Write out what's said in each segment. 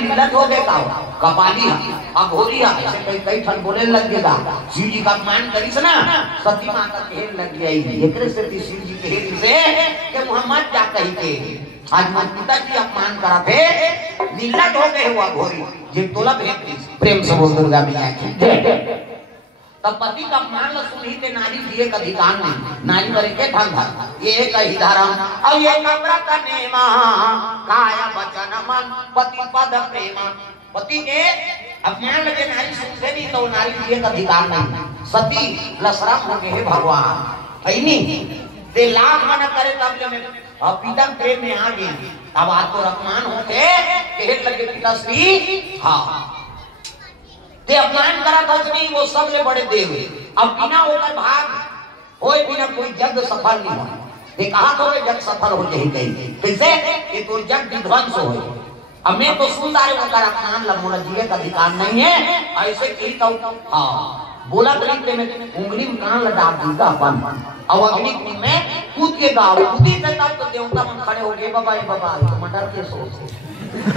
लीलत हो गए का कपाली अघोरी ऐसे कई कई ठन बोले लग गएगा शिव जी का अपमान करी से ना सती माता कहे लग गई एकरे से शिव जी कहे से कि मोहम्मद जा कही के आज मन पिताजी अपमान करा थे लीलत हो गए हुआ घोरी जे तोला प्रेम से बोल दुर्गा मैया की जय। तब पति का अपमान ल सुनही ते नारी दिए का अधिकार नहीं नारी बरे के धन धन ये कही धारम और ये व्रत नेमा काया वचन मन पति पद प्रेम पति के अपमान लगे नारी सुनते नहीं तो नारी दिए का अधिकार नहीं सती लसराम हो गए भगवान ऐनी ते लाभ न करे तब जब पिता प्रेम में आ गए अब आज तो अपमान होते कहे लगे पिताश्री हाँ ते अपमान करा था नहीं वो सब ले बड़े देव अब बिना होकर भाग होए बिना कोई यज्ञ सफल नहीं हुआ ये कहा तो यज्ञ सफल हो जाए कहीं कैसे ये तो यज्ञ विध्वंस हो अब मैं तो सुनदारे होकर अपमान लमोला जिए का अधिकार नहीं है ऐसे कही कहूँ हाँ बोला तरीके में उंगली में कान लगा दीगा अपन अब अग्नि कुंड में कूद के गाँव कूदी से तब तो देवता मन खड़े हो गए बाबा तो मटर के सोच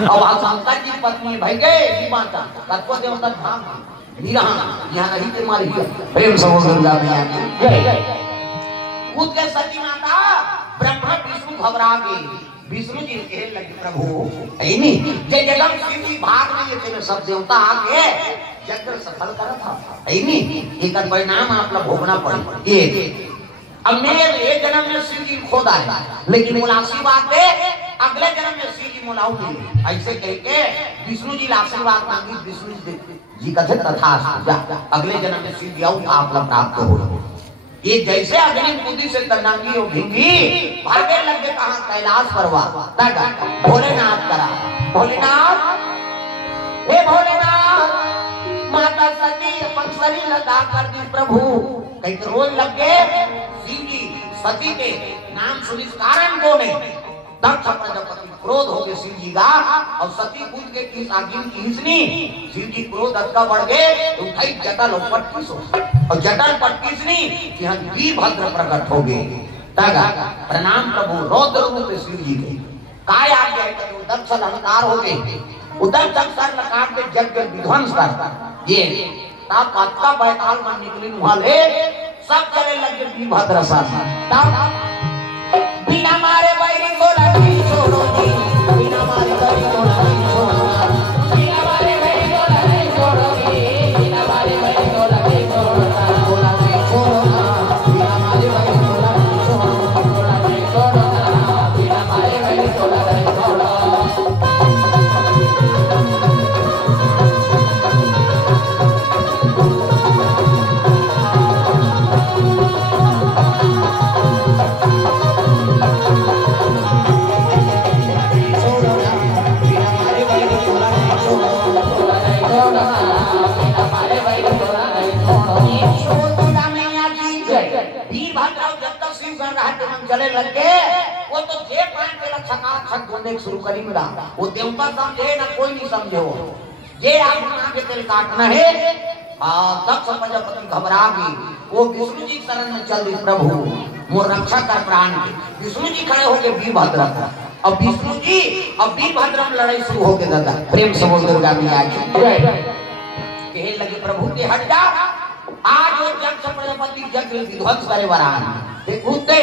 अब शंकर की पत्नी भाई गए माता तत्व देवता भाग यहाँ नहीं के मारी प्रेम से दुर्गा मैया कूद के सती माता ब्रह्मा विष्णु घबरा गए विष्णु जी कहे लगे प्रभु नहीं जे जगम शिव जी भाग में तेरे सब देवता आके यज्ञ सफल करा था नहीं एक परिणाम आप लोग भोगना पड़े ये अब मैं ये जन्म में शिव जी खोद आया लेकिन मुलासी बात है अगले जन्म में शिव जी मुलाऊ मिले ऐसे कह के विष्णु जी आशीर्वाद मांगी विष्णु जी कथे तथा अगले जन्म में शिव जी आओ आप लोग प्राप्त हो ये जैसे अग्नि कूदी से तनांगी हो भिंगी भागे लगे कहा कैलाश परवा भोलेनाथ करा भोलेनाथ हे भोलेनाथ माता सती पंचरी लगा कर दी प्रभु कहीं रोज लग गए शिव जी सती के नाम सुनी कारण को नहीं दक्ष प्रजापति क्रोध हो गए शिव जी का और सती कूद के किस आगिन खींचनी शिव जी क्रोध अटका बढ़ गए उठाई जटल और पट्टी सो और जटल पट्टी से कि हम वीरभद्र प्रकट हो गए तगा प्रणाम प्रभु रौद्र रूप शिव जी के काय आ गए दक्ष अलंकार हो गए उधर दक्ष अलंकार के जग के विध्वंस कर ये तब कत्ता बैताल में निकली वाले सब चले लगे वीरभद्र साथ बिना मारे बैरी को लगी छोड़ो बिना मारे बैरी को लगी छोड़ो बिना मारे बैरी को लगी छोड़ो बिना मारे बैरी को लगी छोड़ो बिना मारे बैरी को लगी छोड़ो बिना मारे बैरी को लगी छोड़ो चले लगे वो तो जे पान के लक्षणा छक बोलने शुरू करी मिला वो देवता समझे ना कोई नहीं समझे हो ये आप आगे तेरे काटना है दक्ष प्रजापति घबरा गई वो विष्णु जी शरण में चल दी प्रभु मोर रक्षा कर प्राण के विष्णु जी खड़े हो गए वीरभद्र अब विष्णु जी अब वीरभद्र में लड़ाई शुरू हो गई दादा प्रेम से बोल दुर्गा मैया की कहे लगे प्रभु के हट जा आज वो दक्ष प्रजापति यज्ञ विध्वंस करे वरान कूदते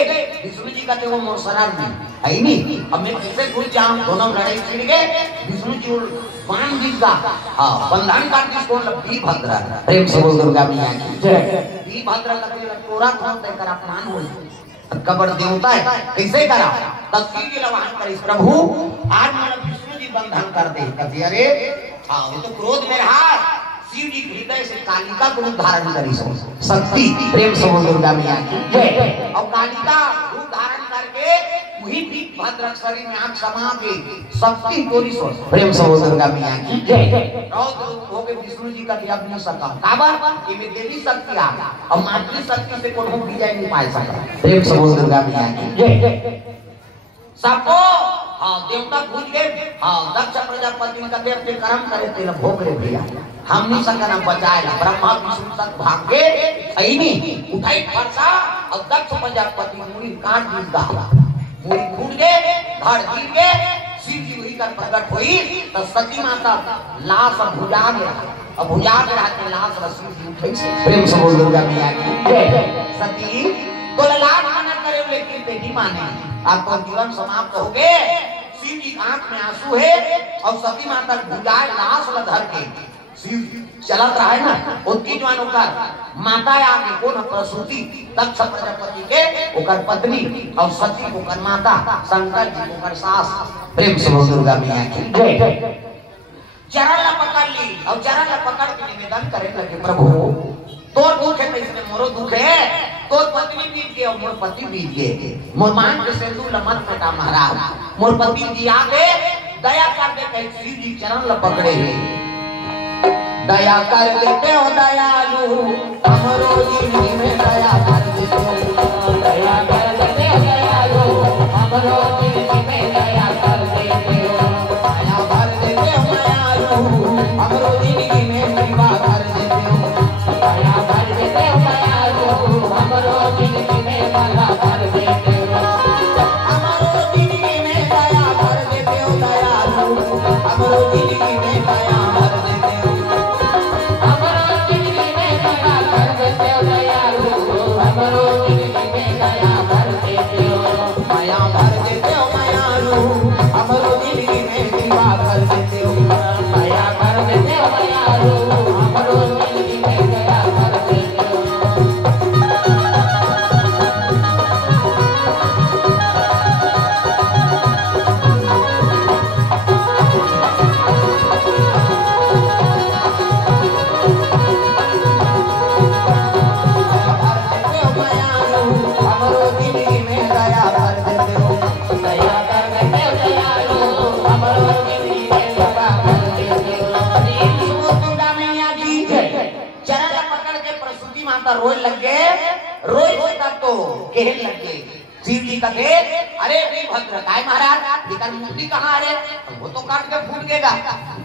विष्णु जी का वो मोर शरण में है नहीं अब मैं कैसे कूद जाऊं दोनों लड़ाई छिड़ गए विष्णु जी बाण जीत का बंधन कर दी कौन वीरभद्र प्रेम से बोल दुर्गा मैया की वीरभद्र का तोरा कौन देकर अपमान हो कबर देवता है कैसे करा तस्वीर के लवान कर प्रभु आज मेरा विष्णु जी बंधन कर दे कहते अरे हाँ वो तो क्रोध में रहा शिव जी हृदय से कालिका को धारण करी शक्ति प्रेम से दुर्गा मैया की जय और कालिका रूप धारण करके वही वीरभद्र शरीर में आंख समा के शक्ति तोरी सो प्रेम से दुर्गा मैया की जय रौद्र हो गए विष्णु जी का त्याग नहीं सका काबर कि में देवी शक्ति आ और मातृ शक्ति से कोनो विजय नहीं पा सका प्रेम से दुर्गा मैया की जय सबको देवता भूल गए दक्ष प्रजापति का देव के कर्म करे तेल भोग रे भैया हम नहीं सकना बचाएगा ब्रह्मा विष्णु तक भाग के सही नहीं उठाई फरसा और दक्ष प्रजापति मुड़ी काट दी गा मुड़ी फूट गए घर गिर गए शिव जी का प्रकट हुई तो सती माता लाश भुजा गया, अब भुजा गया के लाश रस्सी से उठे से प्रेम से बोल दुर्गा मैया की सती तो लाश मना करे लेकिन बेटी माने आप तो जीवन समाप्त हो गए। शिव जी आंख में आंसू है और सती माता भुजाए लाश ल धर के शिव चलत रहा है ना उनकी जवान होकर माता आगे कौन प्रसूति दक्ष प्रजापति के ओकर पत्नी और सती ओकर माता शंकर जी ओकर सास प्रेम से दुर्गा मैया की चरण ला पकड़ ली और चरण ला पकड़ के निवेदन करे लगे प्रभु तो दुख है इसमें मोरो दुख है तो पत्नी बीत गए और मोर पति बीत गए मोर मान के सिंदूर लमत बेटा महाराज मोर पति जी आगे दया कर दे कहीं शिव जी चरण ला पकड़े दया कर देते हो दयालु हमरो जिंदगी में दया कर देते हो दया कर देते हो दयालु हमरो जिंदगी में दया कर देते हो दया कर देते हो दयालु हमरो जिंदगी में कृपा कर देते हो दया कर देते हो दयालु हमरो जिंदगी में दया कर देते हो हमरो जिंदगी में दया कर देते हो दयालु हमरो जिंदगी में दया रोए लग गए रोए तो कहने लग गए शिव जी का अरे भद्र काय महाराज लेकर मूर्ति कहाँ है वो तो काट के फूट गएगा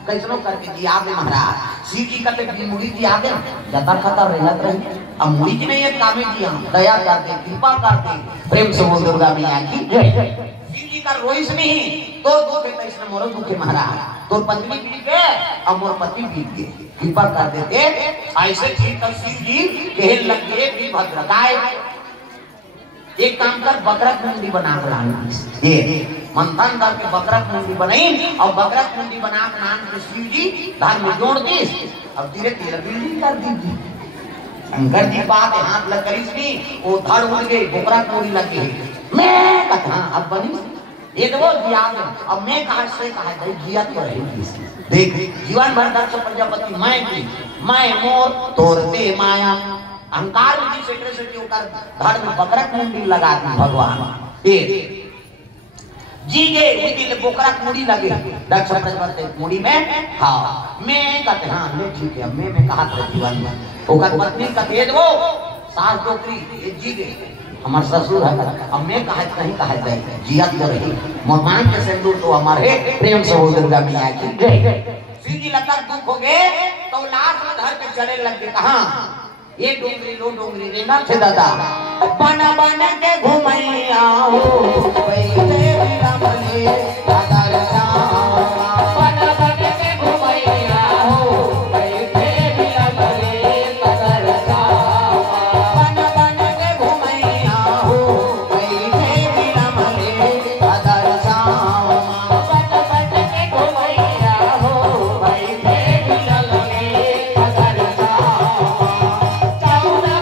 कैसनो करके दिया दे महाराज शिव जी का मूर्ति दिया दे जता खाता रहत रही अब मूर्ति की नहीं है कामे दिया दया कर दे कृपा कर दे प्रेम से बोल दुर्गा मैया की शिव जी का रोइस नहीं तो दुख है इसने मोरो दुख है महाराज तो पत्नी बीत गए और मोर पति बीत गए कृपा कर देते ऐसे ठीक कर शिव जी कहने लग गए कि भद्र काय एक काम कर बकरा मुंडी बना कर लाना ये मंथन करके बकरा मुंडी बनाई और बकरा मुंडी बना कर नाम के शिव जी धार में जोड़ दी अब धीरे धीरे बिल्डिंग कर दी शंकर जी बात हाथ लग कर इसकी वो धड़ उड़ गई बकरा मुंडी लग गई मैं कथा अब बनी ये तो दिया अब मैं कहा से कहा जिया तो रहेगी देख जीवन भर दक्ष प्रजापति मैं मोर तोरते माया अहंकार बुद्धि से क्यों कर धड़ में बकरा मुंडी लगा दी भगवान ये जी के बुद्धि ले बकरा मुंडी लगे दक्ष प्रजापति मुंडी में हाँ मैं कहते हाँ ले ठीक है मैं कहा था जीवन में ओकर पत्नी का भेद वो सास डोकरी जी गई हमारे ससुर है अब मैं कहा कहीं कहा जाए जिया तो रही मोहमान के सिंदूर तो हमारे प्रेम से बोल दुर्गा मैया की शिव जी लता दुख हो गए तो लाश में धर के चले लग गए कहां ये डोंगरी लो डोंगरी रेंगा से दादा बना बना के घुमैया हो बैठे बिना मले दादा राम बना बना के घुमैया हो बैठे बिना मले दादा राम बना बना के घुमैया हो बैठे बिना मले दादा राम बना बना के घुमैया हो बैठे बिना मले दादा राम चौदह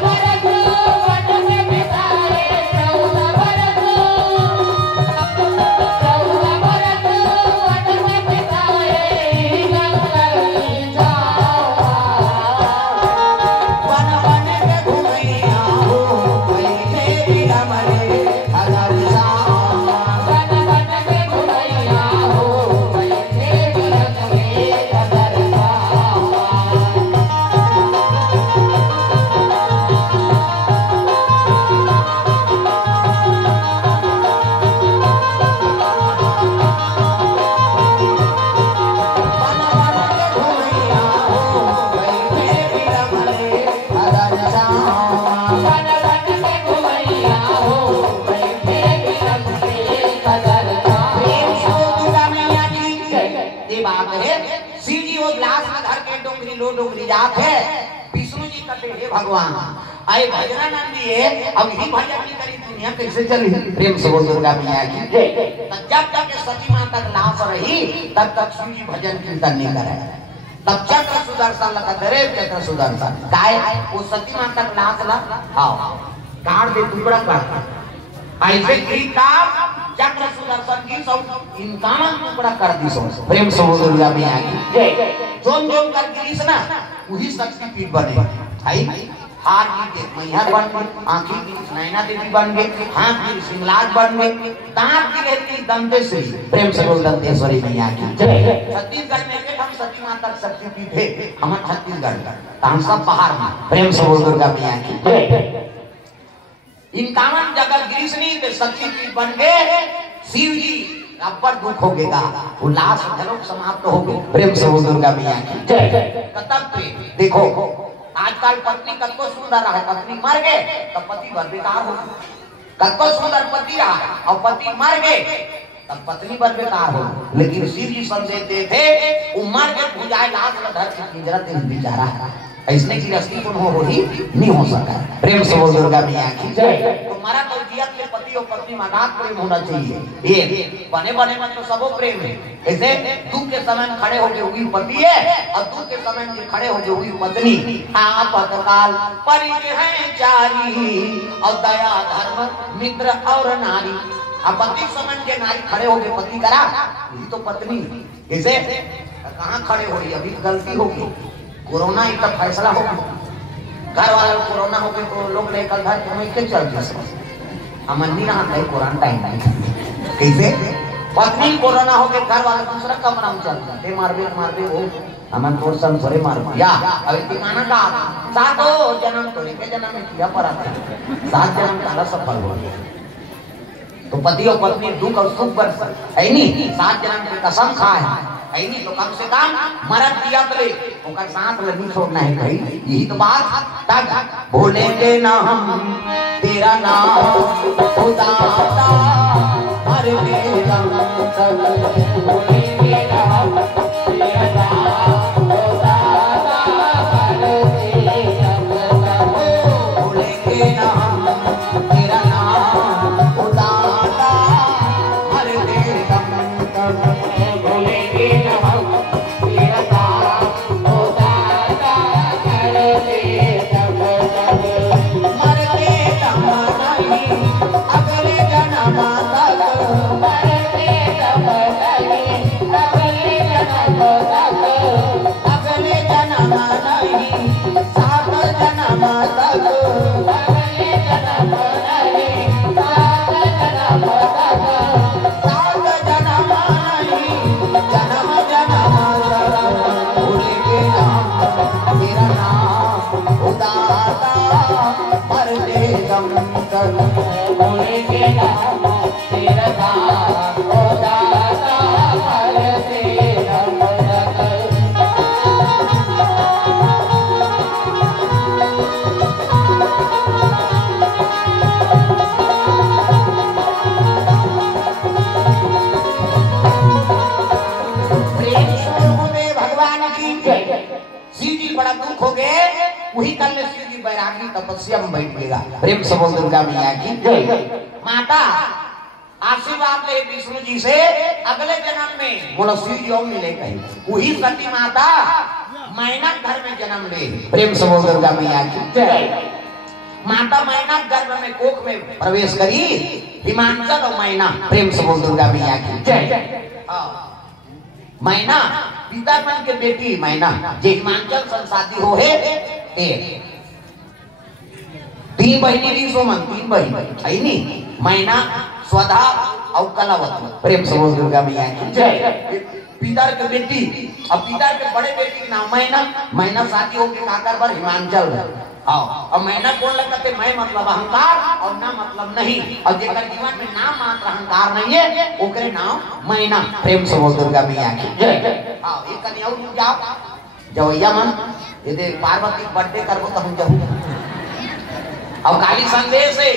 शिव जी वो ग्लास में धर के डोंगरी लो डोंगरी जात है। विष्णु जी कहते हे भगवान आए भजनानंद जी अब ही भजन नहीं करी दुनिया कैसे चली। प्रेम से बोल दुर्गा मैया की जब तक सती मां तक लाश रही तब तक शिव जी भजन कीर्तन नहीं करे। तब चक्र सुदर्शन लगा रे चक्र सुदर्शन गाय वो सती मां तक लाश ला आओ काट दे टुकड़ा काट ऐसे का चक्र सुदर्शन की सब इनकान टुकड़ा कर दी सो। प्रेम से बोल दुर्गा मैया की जोन जोन कर गिरीश ना वही शक्ति पीठ बने भाई। हाथ की मैया बन गई, आंखी की नैना देवी बन गई, हाथ की सिंगलाज बन गई, दांत की रहती दंतेश्वरी। प्रेम से बोल दंतेश्वरी मैया की छत्तीसगढ़ में के हम सती माता शक्ति पीठ है हम छत्तीसगढ़ का हम सब बाहर में। प्रेम से बोल दुर्गा मैया की इनकावन जगह गिरीश नहीं शक्ति पीठ बन गए। शिव जी अब्बर दुख हो गएगा वो लाश धलोक समाप्त हो गए। प्रेम से बोल दुर्गा मैया की कतब प्रेम। देखो आजकल पत्नी कतको सुंदर रहा पत्नी मर गए तब पति बरबेकार हो। कतको सुंदर पति रहा और पति मर गए तब पत्नी बरबेकार हो। लेकिन शिव जी संदेश देते थे वो मर के भुजाए लाश में धर के पिंजरा तेज बेचारा ऐसने की अस्तित्व हो ही नहीं हो सका। प्रेम से बोल दुर्गा मैया की तो मरा तो जियत के पति और पत्नी में अगाध प्रेम होना चाहिए। ये बने बने में तो सबो प्रेम है। ऐसे दुख के समय में खड़े होके हुई पति है और दुख के समय में खड़े होके हुई पत्नी। आपतकाल परिचय है चारी और दया धर्म मित्र और नारी। अब पति समय के नारी खड़े होके पति करा ये तो पत्नी ऐसे कहाँ खड़े हो रही अभी गलती होगी। कोरोना इतना फैसला हो घर वाले कोरोना हो गए तो लोग लेकर घर तुम्हें क्या चल गया अमन नहीं रहा है क्वारंटाइन नहीं कैसे पत्नी कोरोना हो गए घर वाले दूसरा कमरा में चल जाते मारबे वो अमन तोर संसरे मार या अभी ठिकाना का सातो जन्म तो लेके जन्म में किया पड़ा था 7 जन्म का सफल हो गया। तो पति और पत्नी दुख और सुख पर है नहीं 7 जन्म की कसम खाए है नहीं तो कम से कम मरद दिया तो उनका साथ नहीं छोड़ना है भाई। यही तो बात तक भूलेंगे ना हम तेरा नाम खुदा मर गए भूलेंगे ना हम तेरा नाम भूलेंगे ना हम तेरा नाम खुदा मर गए वही कल में शिव जी बैरागी तपस्या में बैठ गएगा। प्रेम से बोल दुर्गा मैया की माता आशीर्वाद ले विष्णु जी से अगले जन्म में बोलो शिव जी और मिलेगा। वही सती माता मैनक घर में जन्म ले। प्रेम से बोल दुर्गा मैया की माता मैनक गर्भ में कोख में प्रवेश करी हिमांचल और मैना। प्रेम से बोल दुर्गा मैया की मैना पिता मन के बेटी मैना जे हिमांचल संसादी हो है 3 बहिनी री सोमन 3 बहिनी है नहीं मैना स्वधा और कलावती। प्रेम से बोल दुर्गा मैया की जय। पितर के बेटी और पितर के बड़े बेटी के नाम मैना शादी होके काकर पर हिमांचल और मैना कौन लगते मैं मतलब अहंकार और ना मतलब नहीं और जेकर जीवन में नाम मात्र अहंकार नहीं है ओकरे नाम मैना। प्रेम से बोल दुर्गा मैया की जय। हां एक कन्या और जाओ जवैया मन यदि पार्वती बर्थडे करबो तो हम जाऊ और काली संदेश है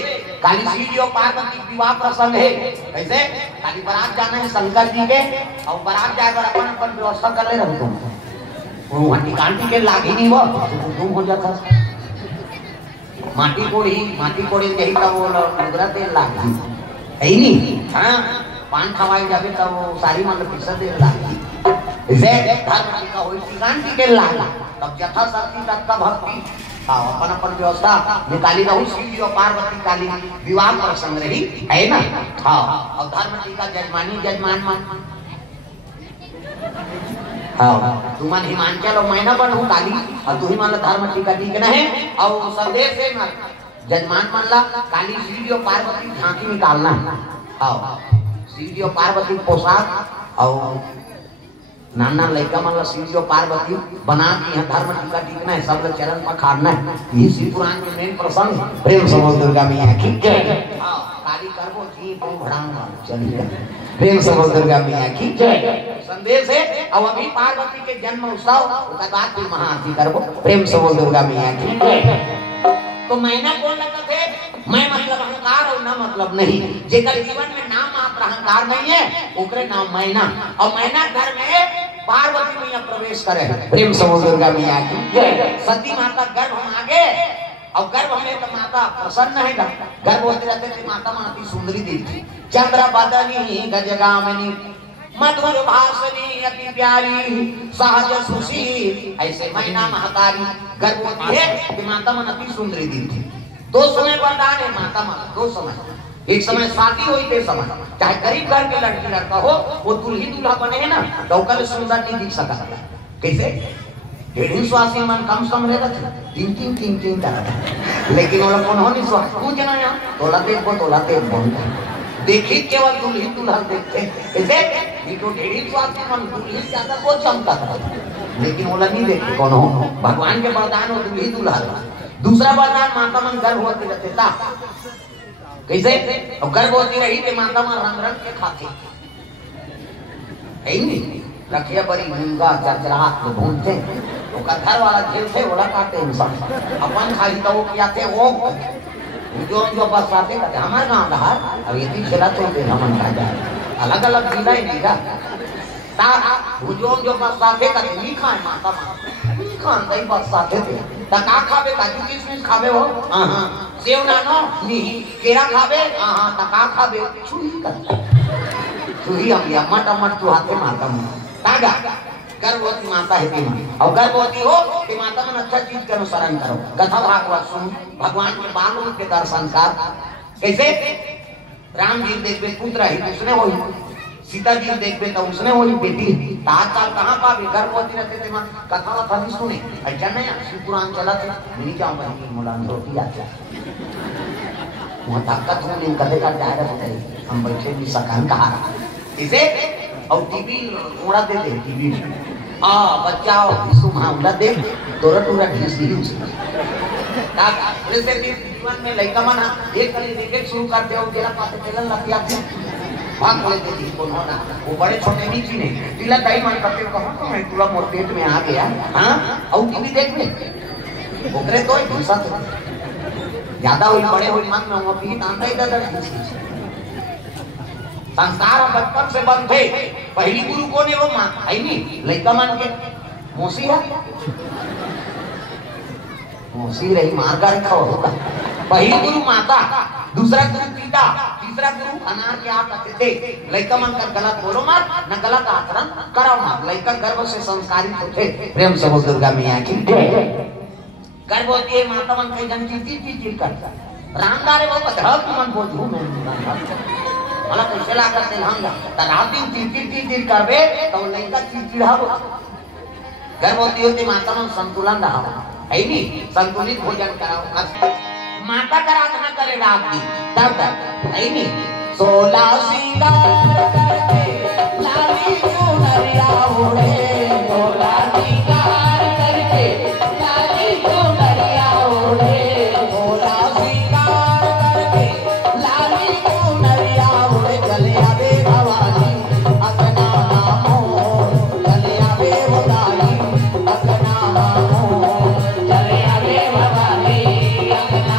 काली शिव और पार्वती विवाह प्रसंग है। कैसे काली बारात जाना है शंकर जी के और बारात जाए पर अपन अपन व्यवस्था कर ले रहे तुम वो हंडी के लागी नहीं वो तुम हो जाता माटी कोड़ी यही तब वो लुगरा तेल लागी है ही नहीं। हाँ पान खवाई जाबे तब वो सारी मतलब पिसा तेल लागी इसे धर्म का होई टिकांटी के लागी तब जथा शक्ति तक का भक्ति हाँ अपन अपन व्यवस्था निकाली रहू शिव और पार्वती काली विवाह प्रसंग रही है ना। हाँ और धर्म का जजमान मान हाँ तू मन हिमांचल और मैना बनू काली और तू ही मान धर्म टीका ठीक ना है और संदेश से जजमान मान ला काली शिव और पार्वती झांकी निकालना है। हाँ शिव और पार्वती पोशाक और नाना लड़का मान ला शिव और पार्वती बना दी है धर्म टीका टीकना है सब लोग चरण पखाड़ना है। ये शिव पुराण में मेन प्रसंग प्रेम समझ दुर्गा मैया की हाँ काली करबो जी तुम भड़ांगा चलिए प्रेम समझ दुर्गा मैया की जय। संदेश है और अभी पार्वती के जन्म उत्सव उसके बाद फिर महाआरती करबो प्रेम समझ दुर्गा मैया की जय। तो मैना कौन लगता थे मैं मतलब अहंकार और ना मतलब नहीं जेकर जीवन में नाम मात्र अहंकार नहीं है ओकरे नाम मैना और मैना घर में पार्वती मैया प्रवेश करे प्रेम समझ दुर्गा मैया की जय। सती माता गर्भ मांगे और गर्भ में तो माता प्रसन्न है गर्भ होते रहते थे माता माती सुंदरी देवी चंद्र बदनी गजगामिनी मधुर भाषणी अति प्यारी सहज सुशील ऐसे मैना महतारी गर्भ होती है कि माता मन अति सुंदरी देवी दो समय वरदान है माता मन दो समय एक समय शादी हुई थे समय चाहे गरीब घर के लड़की लड़का हो वो दुल्ही दूल्हा बने है ना तो कल सुंदर नहीं दिख सका कैसे ढेरी स्वासी मन कम सम रहेगा तीन तरह लेकिन वो लोग कौन नहीं स्वास्थ्य पूछ ना यहाँ तोला देख देखी केवल दुल्ही दूल्हा देखते ऐसे ये तो ढेरी स्वास्थ्य मन दुल्ही ज्यादा बहुत चमका था लेकिन वो नहीं देखते कौन हो भगवान के वरदान हो दुल्ही दूल्हा दूसरा वरदान माता मन गर्भवती रहते था कैसे और गर्भवती रही थे माता मन रंग के खाते है नहीं रखिया बड़ी मुंगा चरचराहट में भूनते ओका घर वाला खेलते ओला काटे इंसान अपन खाली तो वो किया थे वो जो बस आते कहते हमारे गांव रहा अब ये भी खेला तो दे हमन का जाए अलग अलग जिला ही नहीं का ता जो बस आते कहते नहीं खाए माता नहीं खान दई बस आते थे ता का खावे काजू किशमिश खावे हो हां सेव नानो नहीं केरा खावे हां ता का खावे छुई करता छुई हम या मट चुहाते माता में तागा गर्भवती माता है और गर्भवती हो कि माता मन अच्छा चीज के अनुसरण करो कथा भागवत सुन भगवान के बाल रूप के दर्शन कर कैसे राम जी देखबे पुत्र ही उसने हो सीता जी देखबे तो उसने हो बेटी आजकल कहां पावे गर्भवती रहते थे मां कथा था नहीं सुने ऐसा नहीं शिव पुराण चला थे नहीं जाऊं बनी मोलान रोटी आजा वो ताकत में कथे का जाएगा बताइए हम बैठे भी सकान कहा इसे और टीवी उड़ा दे टीवी बच्चा सुहा दे तोरा टूरा ढीस दी जैसे जीवन में लड़का मना एक कली देखे शुरू करते हो तेरा पास खेलन लग गया भाग बोले दे कौन होना वो बड़े छोटे नहीं चीने तिला दाई मन करते कहो तो मैं तुला मोर पेट में आ गया हां और टीवी देख ले ओकरे तो दूसरा ज्यादा हुई बड़े हुई मन में वो पी तांता ही दादा संस्कार बचपन से बनते पहली गुरु कौन है वो मां है नहीं लड़का मन के मौसी है मौसी रही मार का रखा होगा पहली गुरु माता दूसरा गुरु पिता तीसरा गुरु अनार के आप कहते थे लड़का मन का गलत बोलो मत न गलत आचरण करो मत लड़का गर्भ से संस्कारित होते प्रेम से बोल दुर्गा मैया की गर्भ होती है माता मन कई जन चीज करता रामदारे वो धरत मन बोल दूं मैं मला कैसे ला करते हम त रात दिन चिड़ करबे तो लड़का चिड़चिड़ाबो गर्भवती होती माता मन संतुलन रहा है नहीं संतुलित भोजन कराओ माता का आराधना करे रात दिन तब तक है नहीं 16 सिंगार करके लाली चुनरिया ओढ़े 16 सिंगार करके लाली चुनरिया ओढ़े 16 सिंगार करके लाली चुनरिया ओढ़े चले आवे भवानी अपना मोर चले आवे भवानी अपना मोर चले आवे भवानी अपना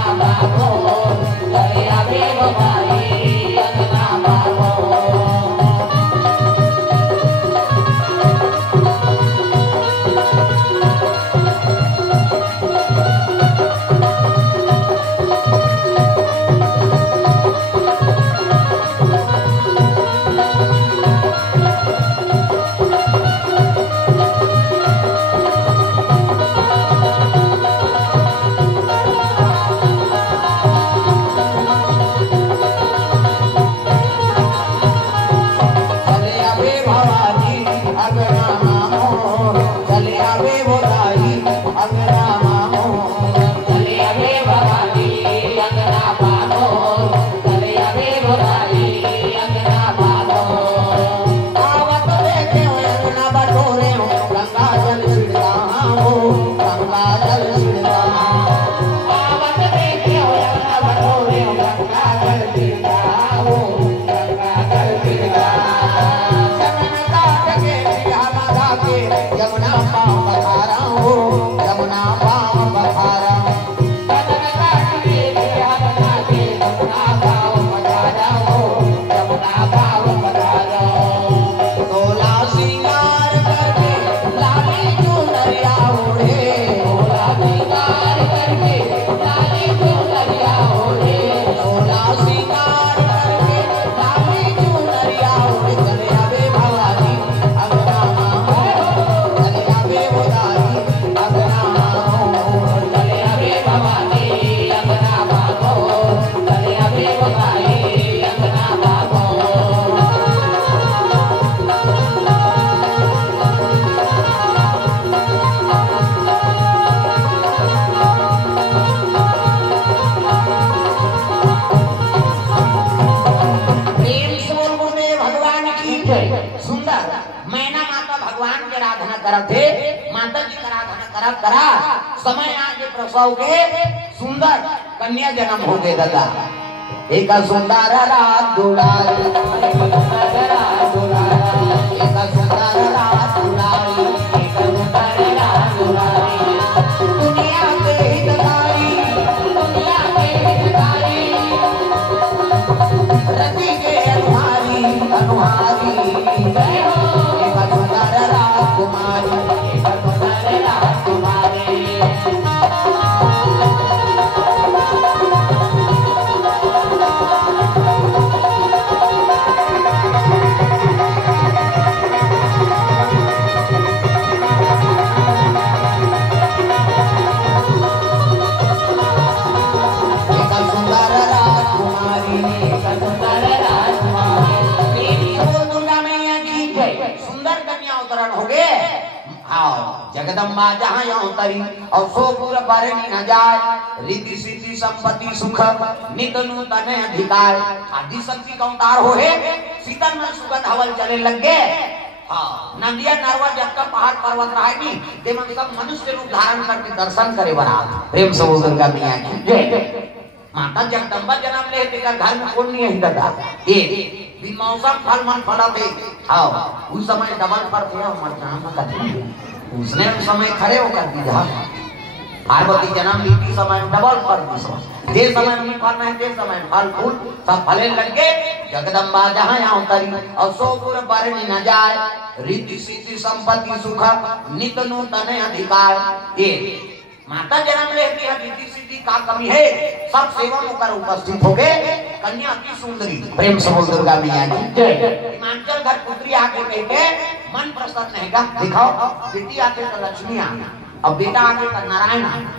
मोर चले आवे माता जी करा समय आगे प्रसव के सुंदर कन्या जन्म हो गए दादा। एक सुंदर रात दुलारी, एक सुंदर रात दुलारी, एक सुंदर रात दुलारी, एक सुंदर रात दुलारी। दुनिया के हितकारी, दुनिया के हितकारी, रति के अनुहारी अनुहारी, जय हो एक सुंदर रात कुमारी, एक सुंदर रात कुमारी। जगदम्बा जहाँ यहाँ तरी और सो पूरा बारणी न जाए, रिद्धि सिद्धि संपत्ति सुख नित नूतन अधिकार। आदि शक्ति का अवतार हो है, शीतल में सुगंध हवल चले लग गए। हाँ, नंदिया नरवा जब तक पहाड़ पर्वत रहा है नहीं, देवं सब मनुष्य रूप धारण करके दर्शन करे बना। प्रेम से बोल दुर्गा मैया की जय। माता जगदम्बा जन्म ले तेरा घर में कौन नहीं है दादा। ये मौसम फल मन फला दे। हाँ, उस समय डबल पर थे मर जहाँ उसने उस समय खड़े होकर दिया। पार्वती जन्म ली थी समय डबल फल दे समय में फल में दे समय फल फूल सब फले लग गए। जगदम्बा जहाँ यहाँ उतरी और सोपुर बरनी न जाए, रिद्धि सिद्धि संपत्ति सुख नित नूतन अधिकार। ये माता जन्म लेती है, रिद्धि सिद्धि का कमी है, सब सेवा होकर उपस्थित हो गए। कन्या की सुंदरी प्रेम से बोल दुर्गा मैया की जय। हिमाचल घर पुत्री आके कहते मन प्रसन्न रहेगा। दिखाओ बेटी आके तो लक्ष्मी आना और बेटा आके तो नारायण आना।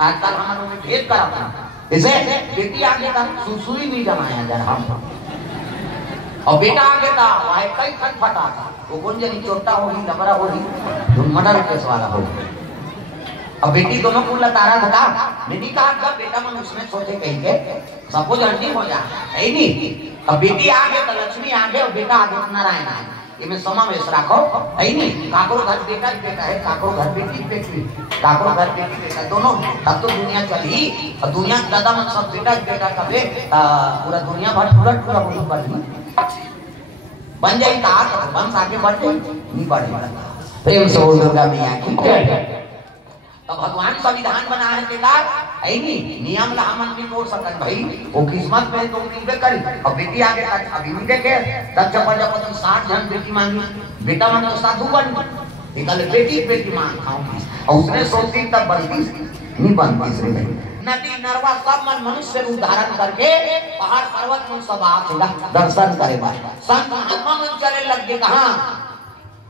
आजकल हम लोग में भेद करा था, जैसे बेटी आके तो सुसुई नहीं जमाया जा रहा और बेटा आगे था वह कई खट फटा था। वो कौन जनी चोटा होगी लबरा होगी मर्डर केस वाला होगी। अब बेटी दोनों को लतारा था, बेटी कहा था बेटा मन उसमें सोचे कहीं के सबको जल्दी हो जाए है नहीं। अब बेटी आगे तो लक्ष्मी आगे और बेटा आगे नारायण आगे। ये में समावेश रखो है नहीं। काकरो घर बेटा बेटा है, काकरो घर बेटी बेटी, काकरो घर बेटी बेटा दोनों। तब तो दुनिया चली और दुनिया दादा मन सब बेटा बेटा कबे पूरा दुनिया भर उलट पूरा बन जाए वंश आगे बढ़ जाए नहीं बढ़ेगा। प्रेम से बोल दुर्गा मैया की जय। तो भगवान संविधान बना है केदार है नहीं, नियम ला हमन भी तोड़ सकत भाई। वो किस्मत में तो उनके करी और बेटी आगे तक अभी उनके के तब जब 60 जन बेटी मांगी, बेटा मन तो साधु बन निकल बेटी बेटी मांग खाऊंगी और उसने सोचती तब बनती नहीं बनती से नदी नरवा सब मन मनुष्य रूप धारण करके पहाड़ पर्वत में सब आके दर्शन करे बात। संत महात्मा मन चले लग गए कहाँ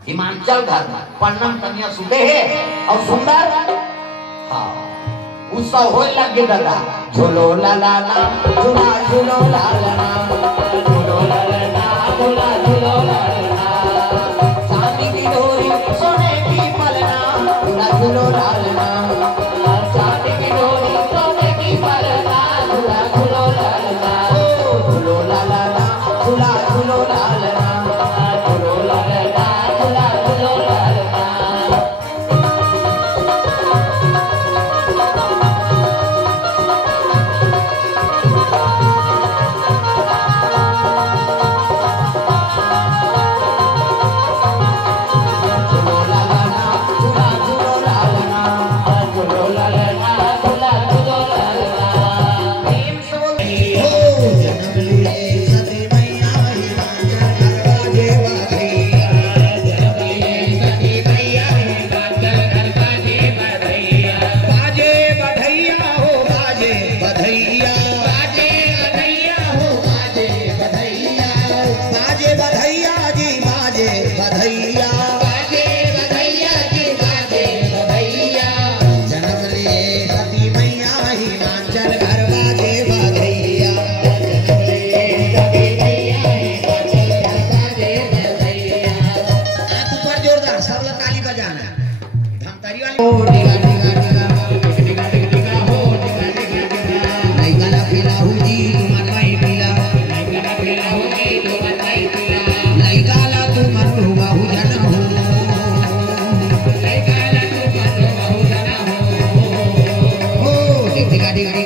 हिमाचल घर पन्नम कन्या सुते है और सुंदर हाँ उत्सव हो लग गए दादा। झूलो लाला ना झूला झूलो लाला ना झूलो लाला ना झूला झूलो लाला चांदी की डोरी सोने की पलना झूला झूलो लाला चांदी की डोरी सोने की पलना झूला झूलो लाला झूलो लाला ना झूला झूलो लाला झूलो लाला झूला झूलो लाला। Like शादी